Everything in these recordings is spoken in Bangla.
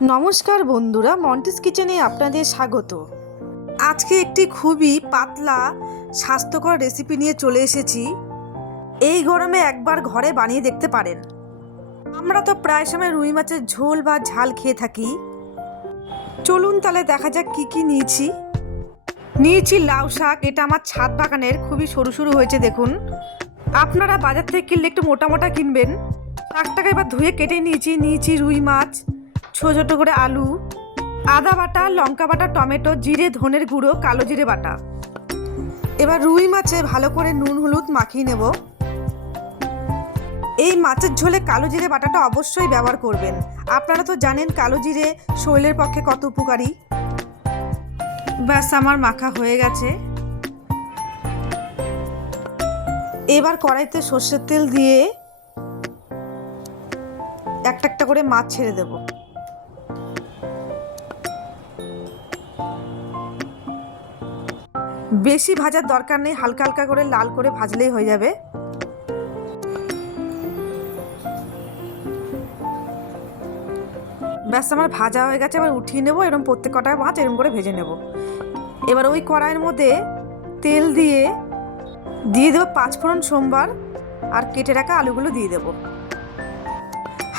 নমস্কার বন্ধুরা, মন্টিস কিচেনে আপনাদের স্বাগত। আজকে একটি খুবই পাতলা স্বাস্থ্যকর রেসিপি নিয়ে চলে এসেছি। এই গরমে একবার ঘরে বানিয়ে দেখতে পারেন। আমরা তো প্রায় সময় রুই মাছের ঝোল বা ঝাল খেয়ে থাকি। চলুন তাহলে দেখা যাক কি কি নিয়েছি লাউ শাক। এটা আমার ছাদ বাগানের, খুবই সরু সরু হয়েছে দেখুন। আপনারা বাজার থেকে কিনলে একটু মোটা মোটা কিনবেন। শাকটাকে এবার ধুয়ে কেটে নিয়েছি রুই মাছ, ছোট ছোট করে আলু, আদা বাটা, লঙ্কা বাটা, টমেটো, জিরে, ধনের গুঁড়ো, কালো জিরে বাটা। এবার রুই মাছে ভালো করে নুন হলুদ মাখিয়ে নেব। এই মাছের ঝোলে কালো জিরে বাটাটা অবশ্যই ব্যবহার করবেন। আপনারা তো জানেন কালো জিরে শরীরের পক্ষে কত উপকারী। ব্যাস আমার মাখা হয়ে গেছে। এবার কড়াইতে সর্ষের তেল দিয়ে একটা একটা করে মাছ ছেড়ে দেব। বেশি ভাজার দরকার নেই, হালকা হালকা করে লাল করে ভাজলেই হয়ে যাবে। ব্যাস আমার ভাজা হয়ে গেছে। এবার উঠিয়ে নেবো। এরকম প্রত্যেক কটা মাছ এরকম করে ভেজে নেব। এবার ওই কড়াইয়ের মধ্যে তেল দিয়ে দেবো পাঁচফোড়ন সোমবার আর কেটে রাখা আলুগুলো দিয়ে দেবো।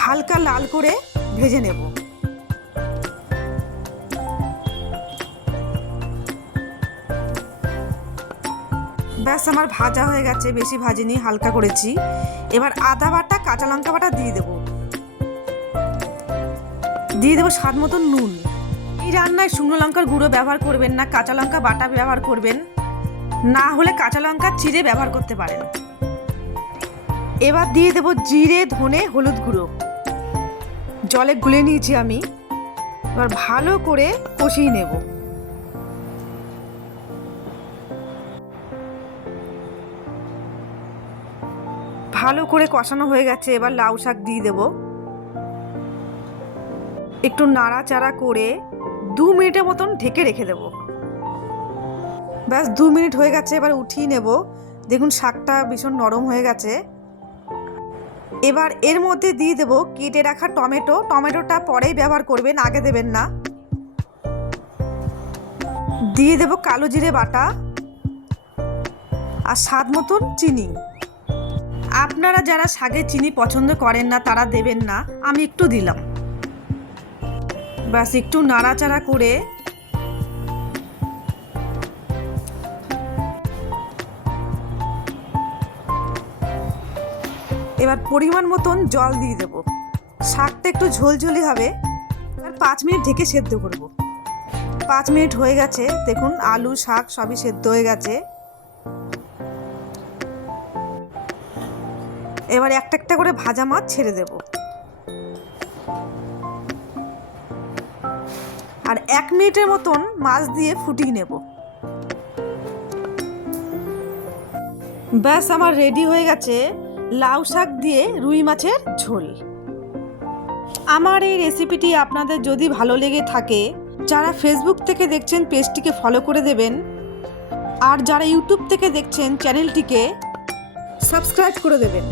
হালকা লাল করে ভেজে নেব। ব্যাস আমার ভাজা হয়ে গেছে, বেশি ভাজিনি, হালকা করেছি। এবার আদা বাটা, কাঁচা লঙ্কা বাটা দিয়ে দেবো স্বাদ মতন নুন। এই রান্নায় শুকনো লঙ্কার গুঁড়ো ব্যবহার করবেন না, কাঁচা লঙ্কা বাটা ব্যবহার করবেন, না হলে কাঁচা লঙ্কা চিড়ে ব্যবহার করতে পারেন। এবার দিয়ে দেবো জিরে, ধনে, হলুদ গুঁড়ো। জলে গুলে নিয়েছি আমি। এবার ভালো করে কষিয়ে নেব। ভালো করে কষানো হয়ে গেছে। এবার লাউ শাক দিয়ে দেব। একটু নাড়াচাড়া করে 2 মিনিটের মতন ঢেকে রেখে দেব। ব্যাস 2 মিনিট হয়ে গেছে। এবার উঠিয়ে নেব। দেখুন শাকটা ভীষণ নরম হয়ে গেছে। এবার এর মধ্যে দিয়ে দেব কেটে রাখা টমেটো। টমেটোটা পরেই ব্যবহার করবেন, আগে দেবেন না। দিয়ে দেব কালো জিরে বাটা আর স্বাদ মতন চিনি। আপনারা যারা শাকে চিনি পছন্দ করেন না তারা দেবেন না, আমি একটু দিলাম। ব্যাস একটু নাড়াচাড়া করে এবার পরিমাণ মতন জল দিয়ে দেব। শাকটা একটু ঝোলঝোলি হবে। আর 5 মিনিট ঢেকে সেদ্ধ করব। 5 মিনিট হয়ে গেছে। দেখুন আলু শাক সবই সেদ্ধ হয়ে গেছে। এবার একটা একটা করে ভাজা মাছ ছেড়ে দেব। আর 1 মিনিটের মতন মাছ দিয়ে ফুটিয়ে নেব। ব্যাস আমার রেডি হয়ে গেছে লাউ শাক দিয়ে রুই মাছের ঝোল। আমার এই রেসিপিটি আপনাদের যদি ভালো লেগে থাকে, যারা ফেসবুক থেকে দেখছেন পেজটিকে ফলো করে দেবেন, আর যারা ইউটিউব থেকে দেখছেন চ্যানেলটিকে সাবস্ক্রাইব করে দেবেন।